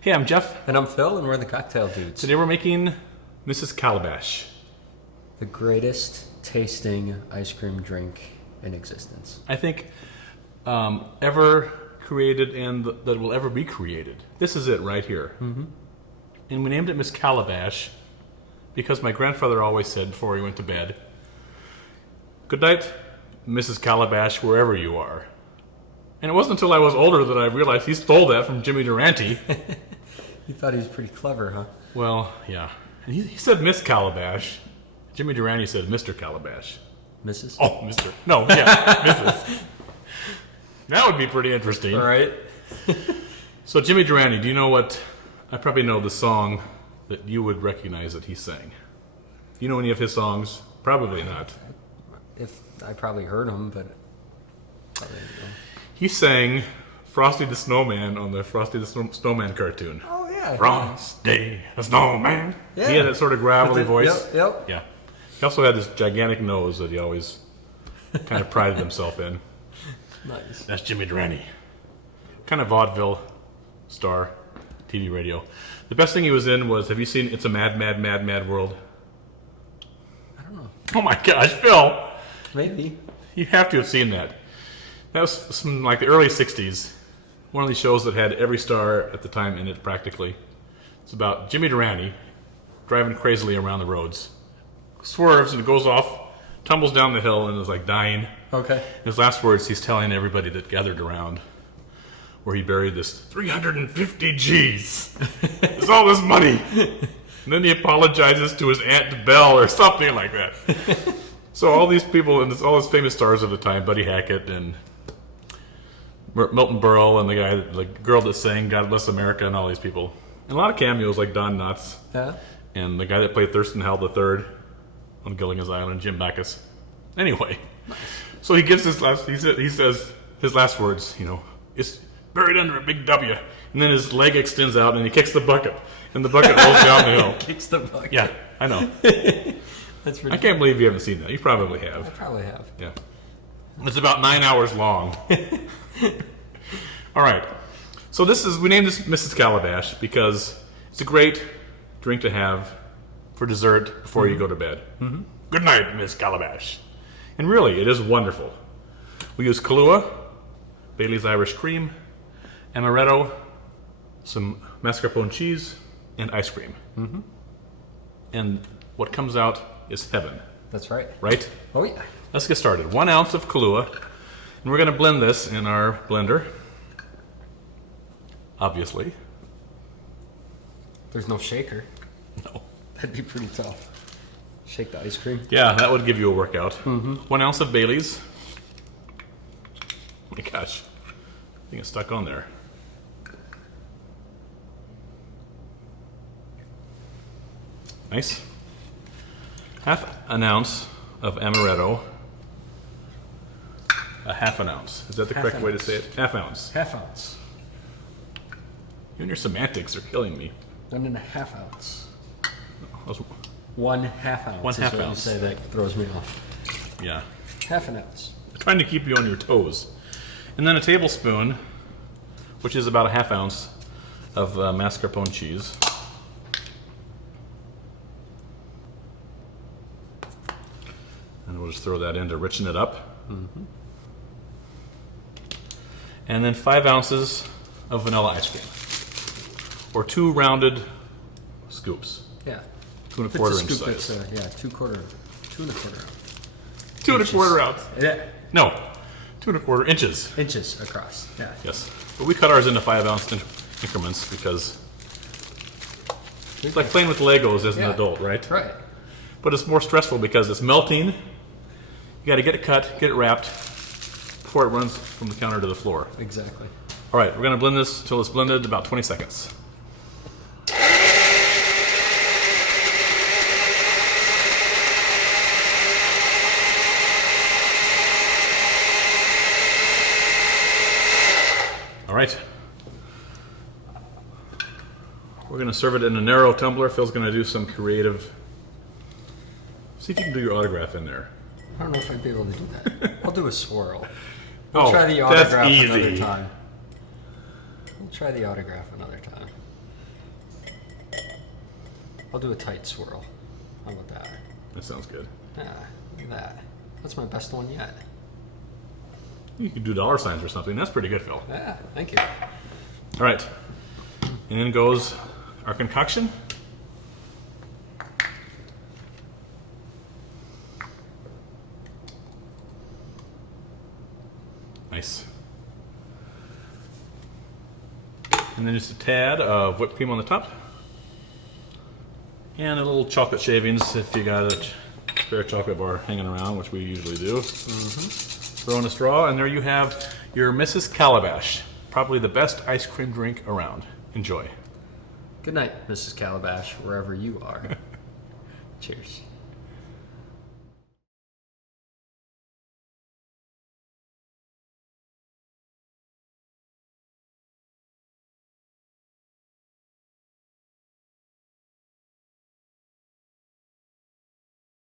Hey, I'm Jeff. And I'm Phil, and we're the Cocktail Dudes. Today we're making Mrs. Calabash. The greatest tasting ice cream drink in existence. I think ever created and that will ever be created. This is it right here. Mm-hmm. And we named it Miss Calabash because my grandfather always said before he went to bed, "Good night, Mrs. Calabash, wherever you are." And it wasn't until I was older that I realized he stole that from Jimmy Durante. You thought he was pretty clever, huh? Well, yeah. And he said Miss Calabash. Jimmy Durante said Mr. Calabash. Mrs.? Oh, Mr. No, yeah, Mrs. That would be pretty interesting. All right. So, Jimmy Durante, do you know what... I probably know the song that you would recognize that he sang. Do you know any of his songs? Probably not. If I probably heard him, but probably don't. He sang Frosty the Snow Man on the Frosty the Snow Man cartoon. Oh, yeah. Frosty the Snowman. Yeah. He had that sort of gravelly voice. Yep. Yeah. He also had this gigantic nose that he always kind of prided himself in. Nice. That's Jimmy Durante. Kind of vaudeville star, TV radio. The best thing he was in was, have you seen It's a Mad, Mad, Mad, Mad World? I don't know. Oh my gosh, Phil! Maybe. You have to have seen that. That was from like the early 60s. One of these shows that had every star at the time in it practically. It's about Jimmy Durante driving crazily around the roads. Swerves and goes off, tumbles down the hill and is like dying. Okay. His last words, he's telling everybody that gathered around where he buried this 350 G's. It's all this money. And then he apologizes to his Aunt Belle or something like that. So all these people and all his famous stars of the time, Buddy Hackett and Milton Berle and the girl that sang God Bless America and all these people. And a lot of cameos like Don Knotts. Yeah. And the guy that played Thurston Howell III on Gilligan's Island, Jim Backus. Anyway, so he gives his last. He says his last words. You know, it's buried under a big W, and then his leg extends out and he kicks the bucket, and the bucket rolls down the hill. Kicks the bucket. Yeah, I know. That's I can't believe you haven't seen that. You probably have. I probably have. Yeah, it's about 9 hours long. All right, so we named this Mrs. Calabash because it's a great drink to have for dessert before you go to bed. Mm-hmm. Good night, Miss Calabash. And really, it is wonderful. We use Kahlua, Bailey's Irish Cream, amaretto, some mascarpone cheese, and ice cream. Mm-hmm. And what comes out is heaven. That's right. Right? Oh, yeah. Let's get started. 1 ounce of Kahlua, and we're going to blend this in our blender. Obviously. There's no shaker. No. That'd be pretty tough. Shake the ice cream. Yeah, that would give you a workout. Mm-hmm. 1 ounce of Bailey's. Oh my gosh. I think it's stuck on there. Nice. Half an ounce of amaretto. A half an ounce. Is that the correct way to say it? Half ounce. Half ounce. You and your semantics are killing me. 1.5 ounce. I was- 1/2 ounce. 1/2 is what ounce. You say that throws me off. Yeah. Half an ounce. I'm trying to keep you on your toes. And then a tablespoon, which is about a half ounce of mascarpone cheese. And we'll just throw that in to richen it up. Mm-hmm. And then 5 ounces of vanilla ice cream. Or 2 rounded scoops. Yeah. 2 1/4 inch It's size. yeah, 2 1/4 ounce. 2 1/4 ounce. Yeah. No, 2 1/4 inches. Inches across. Yeah. Yes. But we cut ours into 5 ounce increments because it's like playing with Legos as an Yeah. adult, right? Right. But it's more stressful because it's melting. You got to get it cut, get it wrapped before it runs from the counter to the floor. Exactly. All right, we're going to blend this until it's blended about 20 seconds. All right. We're going to serve it in a narrow tumbler. Phil's going to do some creative... See if you can do your autograph in there. I don't know if I'd be able to do that. I'll do a swirl. Oh, We'll try the that's autograph another easy. time. We'll try the autograph another time. I'll do a tight swirl. How about that? That sounds good. Yeah, look at that. That's my best one yet. You could do dollar signs or something. That's pretty good, Phil. Yeah, thank you. All right. And then goes our concoction. Nice. And then just a tad of whipped cream on the top. And a little chocolate shavings if you got a spare chocolate bar hanging around, which we usually do. Throw in a straw, and there you have your Mrs. Calabash. Probably the best ice cream drink around. Enjoy. Good night, Mrs. Calabash, wherever you are. Cheers.